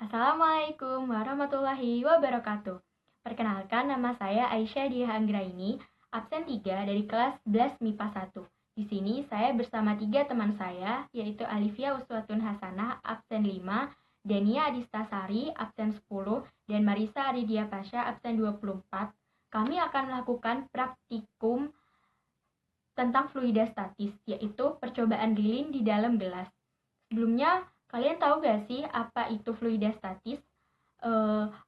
Assalamualaikum warahmatullahi wabarakatuh. Perkenalkan, nama saya Aisyah Diah Anggraini, absen 3 dari kelas 11 MIPA 1. Di sini saya bersama 3 teman saya, yaitu Alifia Uswatun Hasanah, absen 5, Dania Adistasari, absen 10, dan Marisa Aridia Pasha, absen 24. Kami akan melakukan praktikum tentang fluida statis, yaitu percobaan lilin di dalam gelas. Sebelumnya, kalian tahu gak sih apa itu fluida statis?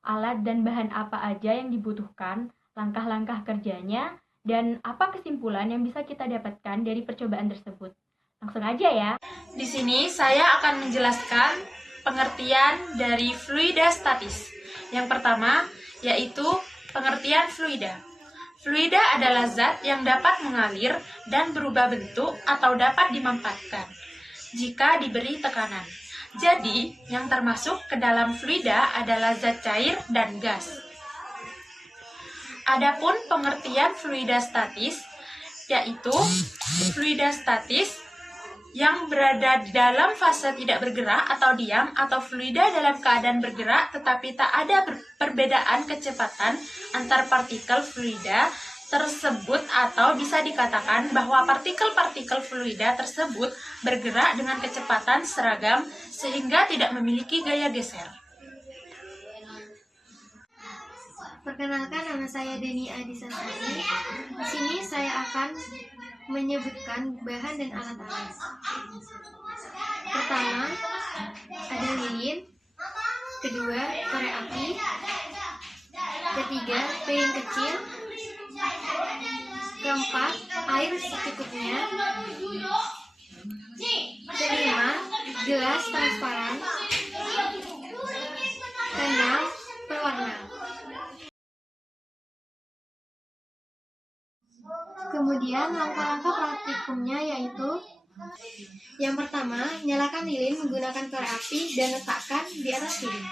Alat dan bahan apa aja yang dibutuhkan, langkah-langkah kerjanya, dan apa kesimpulan yang bisa kita dapatkan dari percobaan tersebut. Langsung aja ya. Di sini saya akan menjelaskan pengertian dari fluida statis. Yang pertama, yaitu pengertian fluida. Fluida adalah zat yang dapat mengalir dan berubah bentuk atau dapat dimampatkan jika diberi tekanan. Jadi, yang termasuk ke dalam fluida adalah zat cair dan gas. Adapun pengertian fluida statis, yaitu fluida statis yang berada di dalam fase tidak bergerak atau diam, atau fluida dalam keadaan bergerak tetapi tak ada perbedaan kecepatan antar partikel fluida tersebut, atau bisa dikatakan bahwa partikel-partikel fluida tersebut bergerak dengan kecepatan seragam sehingga tidak memiliki gaya geser. Perkenalkan, nama saya Dania Adistasari. Di sini saya akan menyebutkan bahan dan alat-alat. Pertama, ada lilin. Kedua, korek api. Ketiga, piring kecil. Keempat, air secukupnya. Kelima, gelas transparan. Keenam, pewarna. Kemudian langkah-langkah praktikumnya yaitu: yang pertama, nyalakan lilin menggunakan korek api dan letakkan di atas lilin.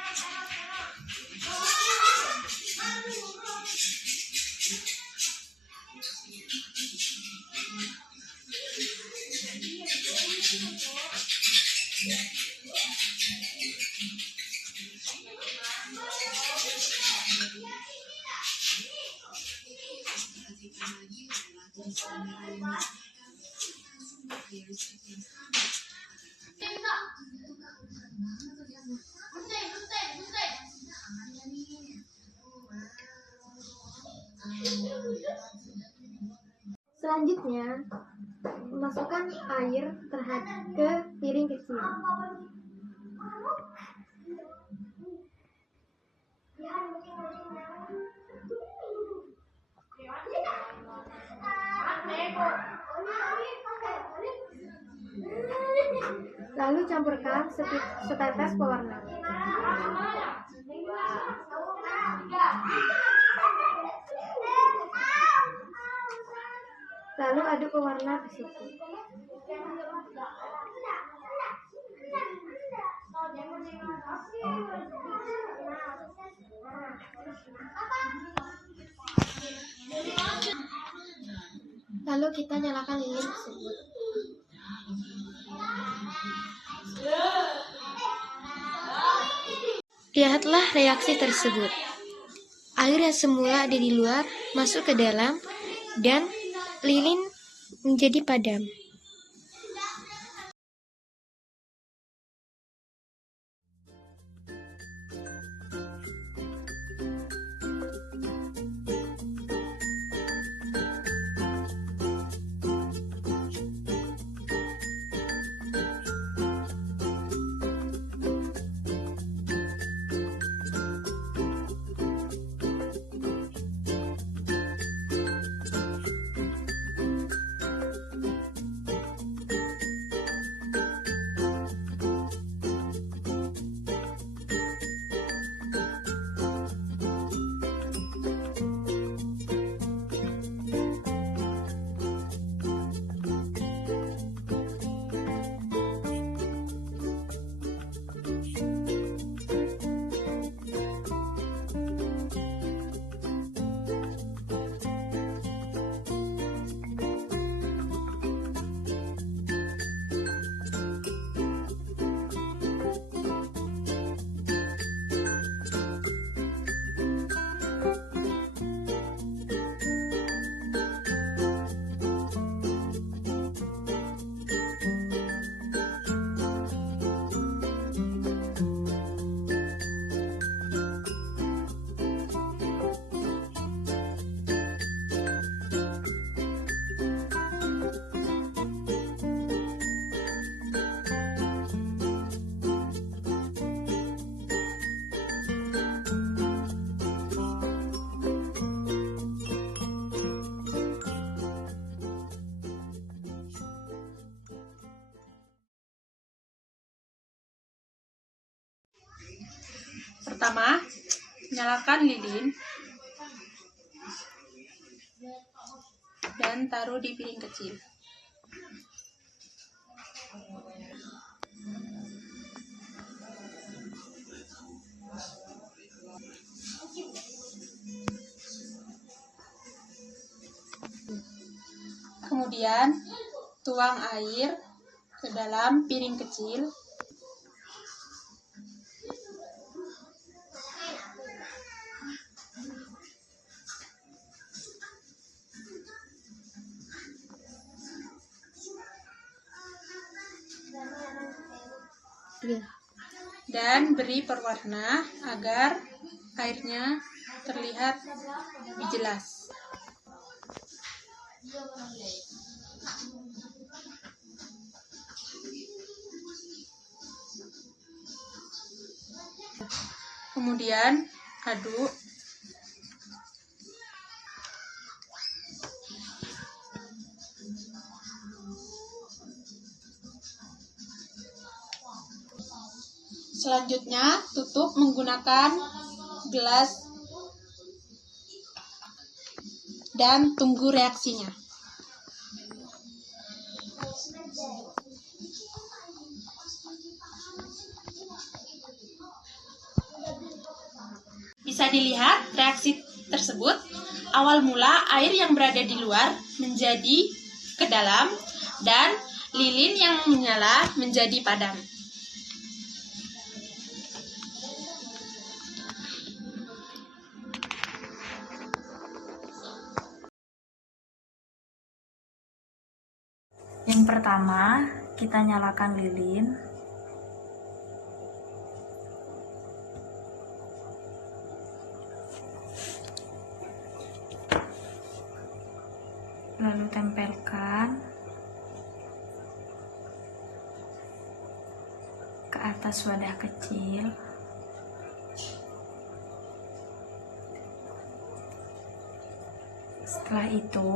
Selanjutnya, masukkan air ke piring kecil. Lalu campurkan setetes pewarna. Lalu aduk pewarna ke susu. Lalu kita nyalakan lilin tersebut. Lihatlah reaksi tersebut. Air yang semula ada di luar masuk ke dalam dan lilin menjadi padam. Pertama, nyalakan lilin dan taruh di piring kecil. Kemudian tuang air ke dalam piring kecil. Dan beri pewarna agar airnya terlihat lebih jelas. Kemudian aduk. Selanjutnya, tutup menggunakan gelas dan tunggu reaksinya. Bisa dilihat reaksi tersebut, awal mula air yang berada di luar menjadi ke dalam dan lilin yang menyala menjadi padam. Yang pertama, kita nyalakan lilin. Lalu tempelkan ke atas wadah kecil. Setelah itu,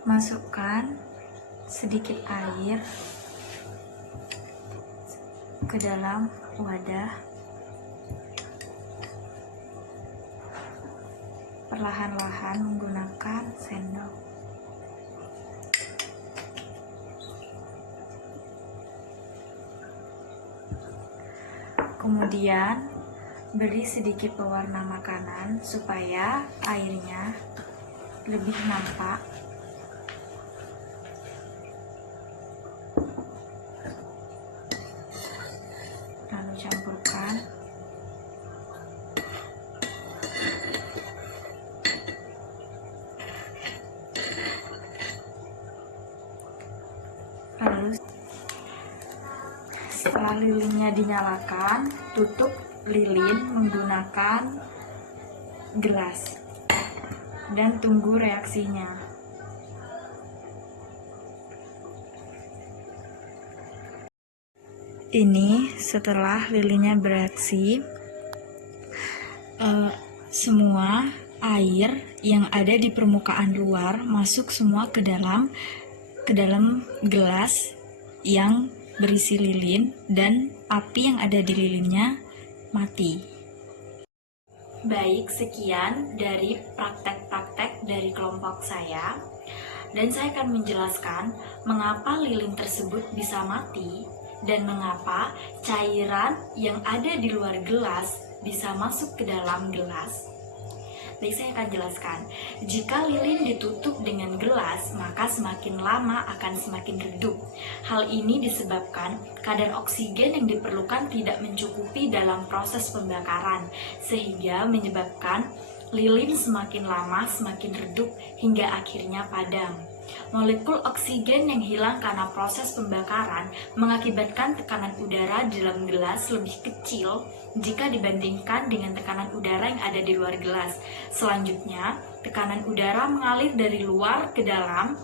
masukkan sedikit air ke dalam wadah. Perlahan-lahan menggunakan sendok. Kemudian beri sedikit pewarna makanan supaya airnya lebih nampak. Lalu campurkan. Lalu setelah lilinnya dinyalakan, tutup lilin menggunakan gelas dan tunggu reaksinya. Ini setelah lilinnya bereaksi, semua air yang ada di permukaan luar masuk semua ke dalam gelas yang berisi lilin dan api yang ada di lilinnya mati. Baik, sekian dari praktek-praktek dari kelompok saya, dan saya akan menjelaskan mengapa lilin tersebut bisa mati dan mengapa cairan yang ada di luar gelas bisa masuk ke dalam gelas. Baik, saya akan jelaskan. Jika lilin ditutup dengan gelas, maka semakin lama akan semakin redup. Hal ini disebabkan kadar oksigen yang diperlukan tidak mencukupi dalam proses pembakaran, sehingga menyebabkan lilin semakin lama semakin redup hingga akhirnya padam. Molekul oksigen yang hilang karena proses pembakaran mengakibatkan tekanan udara di dalam gelas lebih kecil jika dibandingkan dengan tekanan udara yang ada di luar gelas. Selanjutnya, tekanan udara mengalir dari luar ke dalam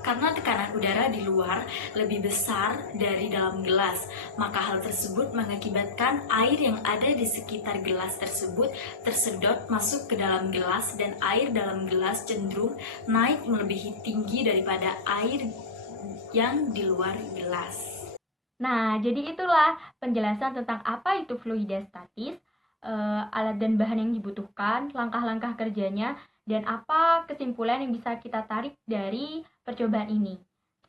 karena tekanan udara di luar lebih besar dari dalam gelas. Maka hal tersebut mengakibatkan air yang ada di sekitar gelas tersebut tersedot masuk ke dalam gelas dan air dalam gelas cenderung naik melebihi tinggi daripada air yang di luar gelas. Nah, jadi itulah penjelasan tentang apa itu fluidostatis, alat dan bahan yang dibutuhkan, langkah-langkah kerjanya, dan apa kesimpulan yang bisa kita tarik dari percobaan ini.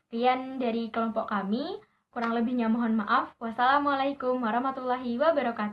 Sekian dari kelompok kami, kurang lebihnya mohon maaf. Wassalamualaikum warahmatullahi wabarakatuh.